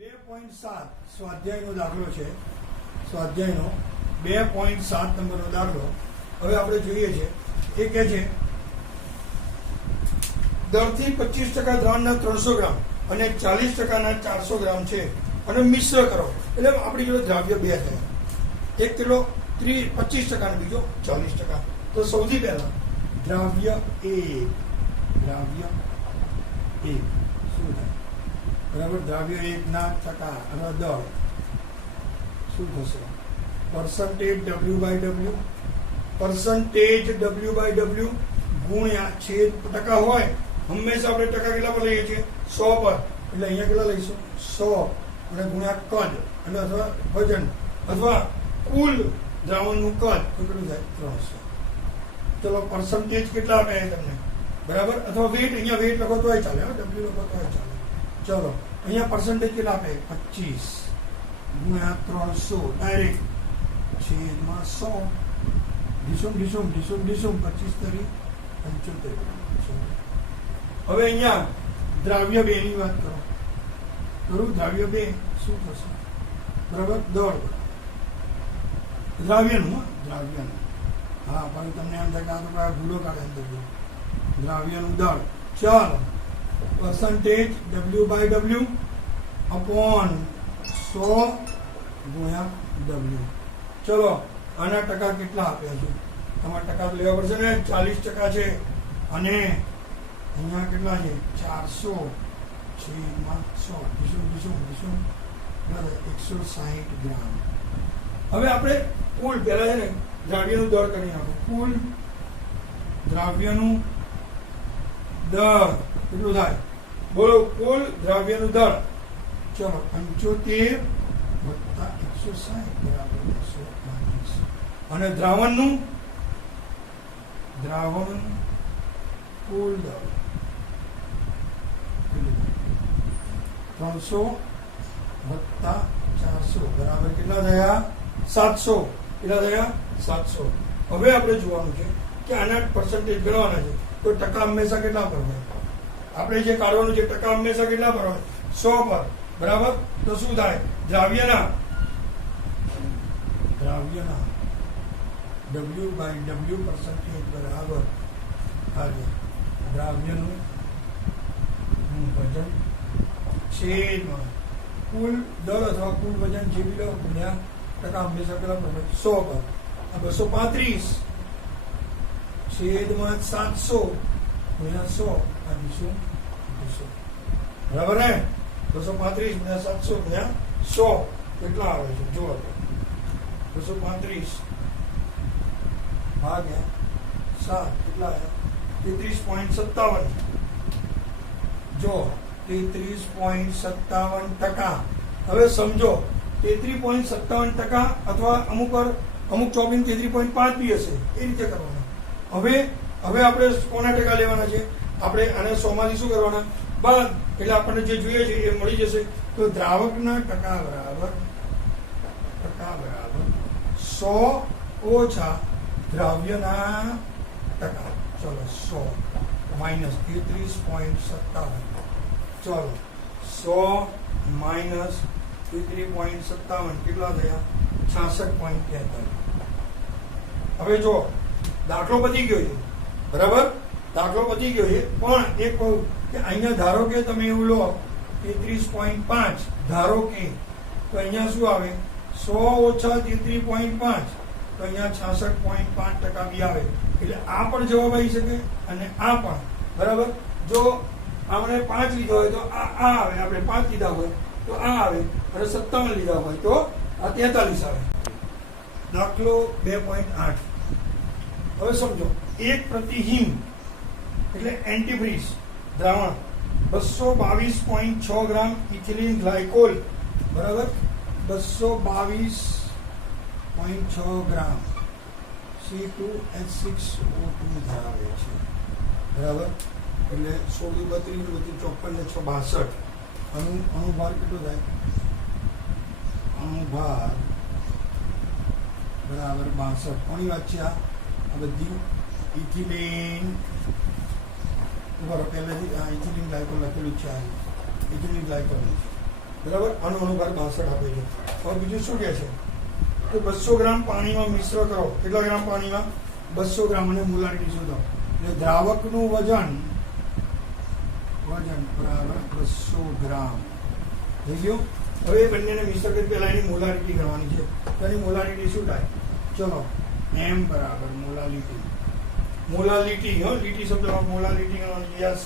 2.7 સ્વાધ્યાયનો દાખલો છે. સ્વાધ્યાયનો 2.7 નંબરનો દાખલો હવે આપણે જોઈએ છે. એ કહે છે દરથી 25% દ્રાવણના 300 ગ્રામ અને 40%ના 400 ગ્રામ છે અને મિશ્ર કરો. એટલે આપણી જોડે દ્રાવ્ય બે થયા, એક કિલો 25% અને બીજો 40%. તો સૌથી પહેલા દ્રાવ્ય એ શું થાય? બરાબર, દ્રાવ્ય એકના ટકા અથવા દળ શું થશે? પર્સન્ટેજ W/W ગુણ્યા છેદ ટકા હોય. હંમેશા આપણે ટકા કેટલા પર લઈએ છીએ? 100 પર. એટલે અહીંયા કેટલા લઈશું? 100 અને ગુણ્યા કદ અને અથવા વજન અથવા કુલ દ્રાવણનું કદ તો કેટલું થાય? 300. ચલો, પર્સન્ટેજ કેટલા આપે તમને? બરાબર, અથવા વેટ, અહીંયા વેટ લખો તો ચાલે, W લખો તો ચાલે. ચલો, અહીંયા પર્સન્ટેજ કેટલા આપે? 25 ગુણ્યા 300 ડાયરેક્ટ છેદમાં 100. ડીસુમ 25 તરી 75. હવે અહીંયા દ્રાવ્ય બે ની વાત કરો. કરું દ્રાવ્ય બે શું થશે? બરાબર, દળ દ્રાવ્યનું હા, પણ તમને એમ થાય કે આ તો કયા ભૂલો કાઢે અંદર દ્રાવ્યનું દળ. ચાલો, પર્સન્ટેજ W/W અપોન 100 ગુણ્યા W. ચલો, આના ટકા કેટલા આપ્યા છે? તમારે ટકા તો લેવા પડશે ને. 40% છે અને અહીંયા કેટલા છે? 400 છેદમાં 100. ડીસુમ 160 ગ્રામ. હવે આપણે કુલ પહેલા છે ને દ્રાવ્યનું દળ કરી નાખો. કુલ દ્રાવ્યનું દળ કેટલું થાય? બોલો, કુલ દ્રાવ્યનું દળ. ચલો, 75 વત્તા 160 બરાબર 222. અને દ્રાવણ કુલ દળ 300 વત્તા 400 બરાબર કેટલા થયા? 700. કેટલા થયા? 700. હવે આપણે જોવાનું છે કે આના પર્સન્ટેજ ગણવાના છે. તો ટકા હંમેશા કેટલા પર હોય? આપણે જે કાઢવાનું છે ટકા હંમેશા કેટલા પર હોય? 100 પર. બરાબર, તો શું થાય? દ્રાવ્યના W/W પર્સન્ટેજ બરાબર દ્રાવ્યનું વજન છેદમાં કુલ દળ અથવા કુલ વજન જે બી લો ગુણ્યા ટકા હંમેશા કેટલા પર હોય? 100 પર. આ 235 છેદમાં 700 ગુણ્યા 100. આ 200. બરાબર ને? 235 ગુણ્યા 700 ગુણ્યા 100 કેટલા આવે છે? જુઓ, 235 ભાગ્યા 7 કેટલા આવ્યા? 33.57. જો 33.57%. હવે સમજો 33.57% અથવા અમુક ચોપીને 33.5 બી હશે. એ રીતે કરવાના. હવે આપણે કોના ટકા લેવાના છે? આપણે આને 100 માંથી શું કરવાના? બાદ. એટલે આપણને જે જોઈએ છે એ મળી જશે. તો દ્રાવકના ટકા બરાબર 100 ઓછા દ્રાવ્યના ટકા. ચલો, 100 માઇનસ 33.57. ચલો, 100 માઇનસ 33.57 કેટલા થયા? 66.43. હવે જો દાખલો પતી ગયો છે. બરાબર, દાખલો પતી ગયો છે. પણ એક કહું કે અહીંયા ધારો કે તમે એવું લો 33.5 ધારો કે, તો અહીંયા શું આવે? 100 ઓછા 33.5 તો અહીંયા 66.5% બી આવે. એટલે આ પણ જવાબ આવી શકે અને આ પણ. બરાબર, જો આપણે 5 લીધા હોય તો આ આવે, આપણે 5 લીધા હોય તો આ આવે, અને 57 લીધા હોય તો આ 43 આવે. દાખલો 2.8. હવે સમજો, 1 પ્રતિ હિમ એટલે એન્ટીફ્રીઝ દ્રાવણ 222.6 ગ્રામ ઇથિલિન ગ્લાયકોલ. બરાબર, 222.6 ગ્રામ C2H6O2 ધરાવે છે. બરાબર, એટલે 16 32 54 ને 662. અણુભાર કેટલો થાય? અણુભાર બરાબર 62. કોની વાત છે આ બધી? ઇથિલિન. બરાબર, પહેલાથી ઇથિલિન ગ્લાયકોલ લખેલું છે. ઇથિલિન ગ્લાયકોલ બરાબર, આનો અનુભાર 62 આપે છે. હવે બીજું શું કહે છે કે 200 ગ્રામ પાણીમાં મિશ્ર કરો. કેટલા ગ્રામ પાણીમાં? 200 ગ્રામ, અને મોલારિટી શોધો. એટલે દ્રાવકનું વજન બરાબર 200 ગ્રામ થઈ ગયું. હવે એ બંનેને મિશ્ર કરી પહેલા એની મોલારિટી ગણવાની છે. તો એની મોલારિટી શું થાય? ચલો, m બરાબર મોલારિટી. મોલારિટી, લીટી શબ્દમાં મોલારિટી ગણવાની. યસ,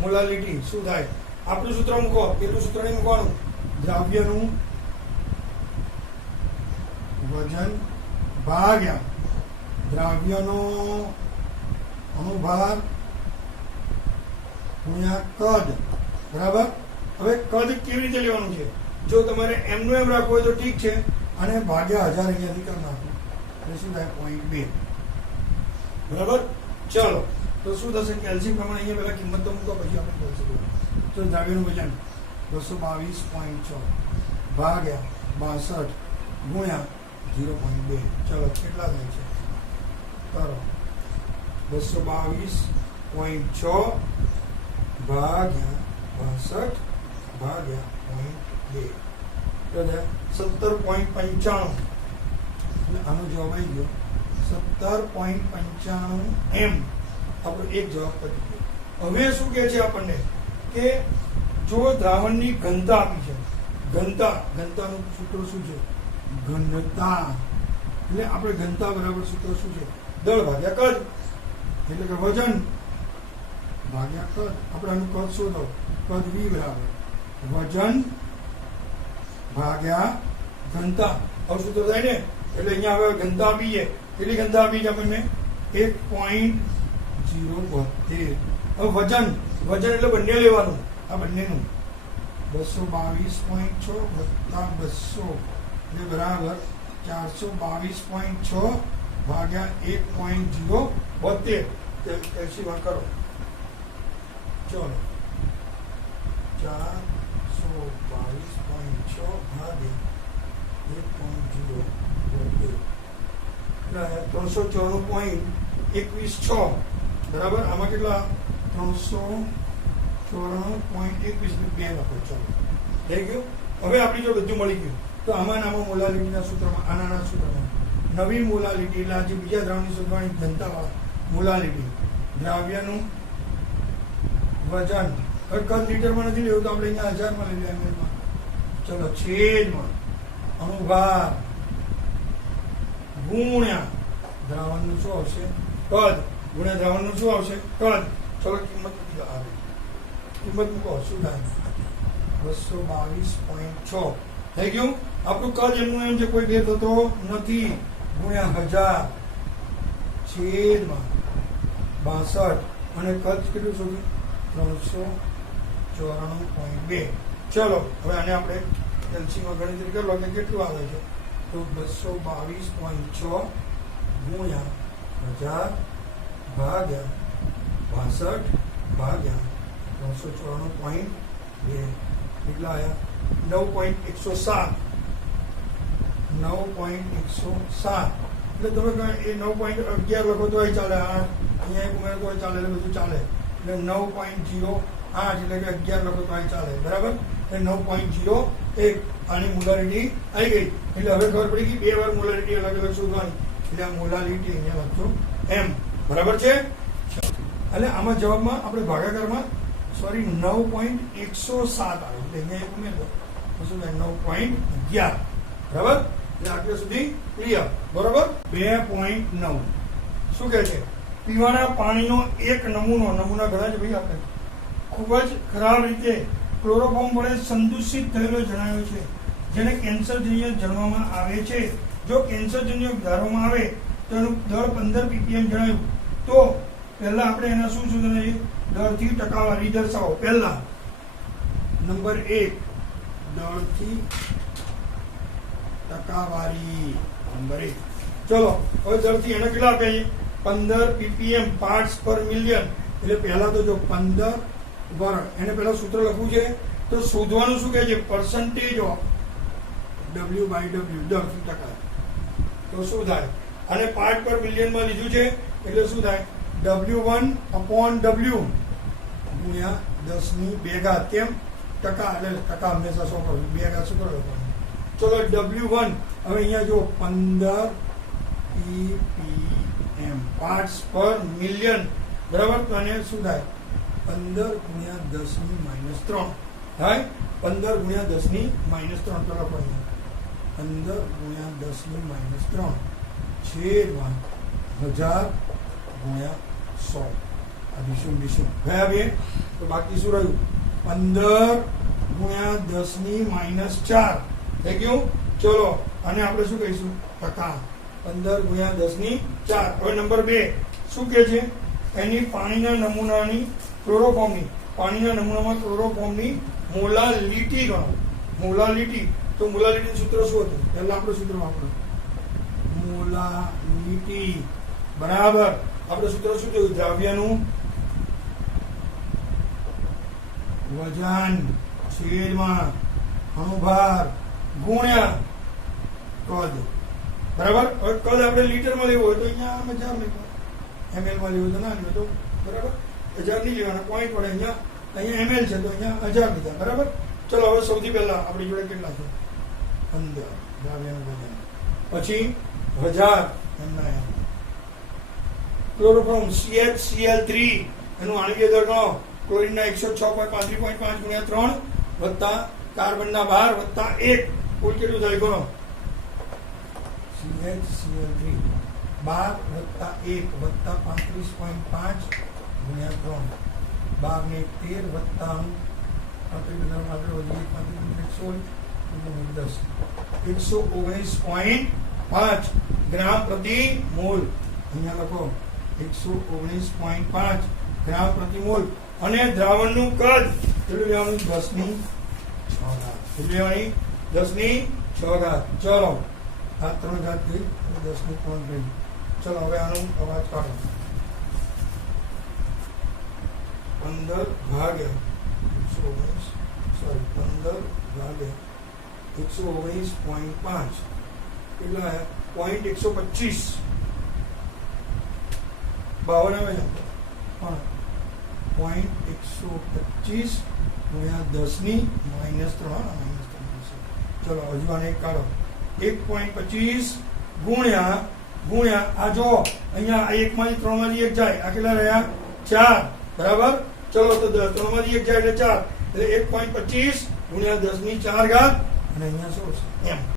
મોલારિટી શું થાય? આપણું સૂત્ર મૂકો. કેટલું સૂત્ર નહીં મૂકવાનું? દ્રવ્યનું વજન ભાગ્યા દ્રવ્યનો અનુભાર ગુણ્યા કદ. બરાબર. હવે કદ કેવી રીતે લેવાનું છે? જો તમારે એમનું એમ રાખવું હોય તો ઠીક છે, અને ભાગ્યા 1000 અહીંયાથી કરી નાખો એટલે શું થાય? 0.2. બરાબર. ચલો, તો શું થશે? કેલ્શિયમ પ્રમાણે અહીંયા પહેલા કિંમત તો મૂકો, પછી આપણે કેલ્શિયમ. તો દ્રવ્યનું વજન 222.6 ભાગ્યા 62 ગુણ્યા 0.2. ચલો, કેટલા થાય છે? કરો. 222.6 ભાગ્યા 62 ભાગ્યા 0.2 તો 17.95. આનો જવાબ આવી ગયો 17.95 એમ. આપણો એક જવાબ પડી ગયો. હવે શું કહે છે આપણને કે જો દ્રાવણની ઘનતા આપી છે, ઘનતાનું સૂત્ર શું છે? ઘનતા. એટલે આપણે ઘનતા બરાબર સૂત્ર શું છે? દળ ભાગ્યા કદ. એટલે કે વજન ભાગ્યા કદ. આપણે આનું કદ શોધો. કદ v બરાબર વજન ભાગ્યા ઘનતા. હવે સૂત્ર થાય ને. એટલે અહીંયા હવે ઘનતા આપી છે. કેટલી ઘનતા આપી છે આપણને? 1.072. હવે વજન એટલે બંને લેવાનું. આ બંનેનું 222.6 વત્તા 200 એટલે બરાબર 422.6 ભાગ્યા 1.072. કેલ્શિયમ કરો. ચલો, 422.6 ભાગ્યા 1.072 394.216. બરાબર. આમાં કેટલા? 394.21 લખો. ચલો, થઈ ગયું. હવે આપણી જો બધું મળી ગયું તો આમાં મોલાલિટીના સૂત્રમાં, આના સૂત્રમાં નવી મોલાલિટી એટલે આજે બીજા દ્રાવણની શોધવાની ઘનતા મોલાલિટી, દ્રાવ્યનું વજન. હવે કદ લીટરમાં નથી લેવું તો આપણે અહીંયા 1000માં લઈ લઈએ. ml માં. ચલો, છેદમાં અનુભાર ગુણ્યા દ્રાવણનું શું આવશે? કદ. ગુણ્યા દ્રાવણનું શું આવશે? કદ. ચલો, કિંમત મૂકી આવે. કિંમત મૂકો. શું થાય? 222.6 થઈ ગયું. આપણું કદ એમનું એમ છે, કોઈ ફેર થતો નથી. ગુણ્યા 1000 છેદમાં 62 અને કદ કેટલું શોધ્યું? 394.2. ચલો, હવે આને આપણે કેલ્શિયમમાં ગણતરી કરી લો કે કેટલું આવે છે. તો 222.6 ગુણ્યા 1000 ભાગ્યા 62 ભાગ્યા 394.2 કેટલા આવ્યા? 9.107. 9.107 એટલે તમે એ 9.11 લખો તો ચાલે. અહીંયા એક ઉમેરો તો ચાલે. એટલે બધું ચાલે. એટલે 9.08 એટલે કે 11 લખો તો ચાલે. બરાબર. એટલે 9.01 આની મોલારિટી આવી ગઈ. એટલે હવે ખબર પડી ગઈ બે વાર મોલારિટી અલગ અલગ શોધવાની. એટલે આ મોલારિટી અહીંયા લખજો એમ. બરાબર છે. એટલે આમાં જવાબમાં આપણે ભાગાકારમાં 9.107 આવે. એટલે અહીંયા એક ઉમેરો તો શું થાય? 9.11. બરાબર. એટલે આટલે સુધી ક્લિયર. બરાબર. 2.9 શું કહે છે? પીવાના પાણીનો એક નમૂના ઘણા છે ભાઈ. આપણે ખૂબ જ ખરાબ રીતે ક્લોરોફોર્મ વડે સંદૂષિત થયેલો જણાવ્યો છે, જેને કેન્સરજન્ય જણાવવામાં આવે છે. જો કેન્સરજન્ય ધારવામાં આવે તો એનું દળ 15 ppm જણાવ્યું. તો પહેલા આપણે એના શું શોધવાનું? દળથી ટકાવારી દર્શાવો. પહેલા નંબર 1 દળથી ટકાવારી. નંબર 1. ચલો, હવે દળથી એને કેટલા આપ્યા છે? 15 ppm પાર્ટ્સ પર મિલિયન. એટલે પહેલા તો જો 15 વર્ગ, એને પહેલા સૂત્ર લખવું છે. તો શોધવાનું શું કહે છે? પર્સન્ટેજ ઓફ W/W, દળથી ટકા. તો શું થાય? અને પાર્ટ પર મિલિયનમાં લીધું છે એટલે શું થાય? W1/W ગુણ્યા 10 ની 2 ઘાત. કેમ? ટકા એટલે ટકા હંમેશા 100 કરો, 2 ઘાત શું કરો? ચલો W1 હવે અહીંયા જો 15 ppm પાર્ટ્સ પર મિલિયન, બરાબર. તો આને શું થાય? 15 ગુણ્યા 10 ની માઇનસ 3 થાય. 15 ગુણ્યા 10 ની માઇનસ 3 તો લખો અહીંયા 15 ગુણ્યા 10 ની માઇનસ 3 છેદમાં 1000 ગુણ્યા 100. addition ગયા બે. તો બાકી શું રહ્યું? 15 ગુણ્યા 10 ની માઇનસ 4 થઈ ગયું. ચલો અને આપણે શું કહીશું? ટકા. 15 ગુણ્યા 10 ની 4. હવે નંબર 2 શું કહે છે? એની પાણીના નમૂનાની ક્લોરોફોર્મની, પાણીના નમૂનામાં ક્લોરોફોર્મની મોલાલિટી ગણો. મોલાલિટી. તો મોલાલિટીનું સૂત્ર શું હતું? પહેલા આપણે સૂત્ર વાપરો. મોલાલિટી બરાબર આપણે સૂત્ર શું જોયું? દ્રાવ્યનું વજન છેદમાં અણુભાર ગુણ્યા કદ. બરાબર. હવે કદ આપણે લીટરમાં લેવું હોય તો અહીંયા આમ 1000 લેવાનું, ml માં લેવું તો ના લેવું તો બરાબર 1000 નહીં લેવાના, પોઈન્ટ પડે. અહીંયા ml છે તો અહીંયા 1000 લીધા. બરાબર. ચલો હવે સૌથી પહેલા આપણી જોડે કેટલા છે? 15 દ્રાવ્યનું વજન, પછી 1000 એમના એમ. ક્લોરોફોર્મ CHCl3 એનું આણ્વીય દર ગણો. ક્લોરીનના 106.35.5 ગુણ્યા 3 વત્તા કાર્બનના 12 વત્તા 1 કુલ કેટલું થાય ગણો? CHCl3 12 વત્તા 1 વત્તા 35.5 ગુણ્યા 3 12 ને 13 વત્તા 119.5 ગ્રામ પ્રતિ મોલ. અહીંયા લખો 119.5 ગ્રામ પ્રતિ મોલ. અને દ્રાવણનું કદ કેટલું લેવાનું? 10 ની 6 ઘાત. કેટલું લેવાની? 10 ની 6 ઘાત. ચલો આ 3 ઘાત થઈ, 10 ની 3 થઈ. ચલો હવે આનો અવાજ કાઢો. 15 ભાગ્યા 119.5 કેટલા? 0.125 52 આવે છે પણ 0.125 ગુણ્યા 10 ની માઇનસ 3. ચલો હજુ આને એક કાઢો. 1.25 ગુણ્યા આ જો અહીંયા આ 1 માંથી 3 માંથી 1 જાય, આ કેટલા રહ્યા? 4. બરાબર. ચલો તો 3 માંથી 1 જાય એટલે 4 એટલે 1.25 ગુણ્યા 10 ની 4 ઘાત અને અહીંયા શું છે? એમ.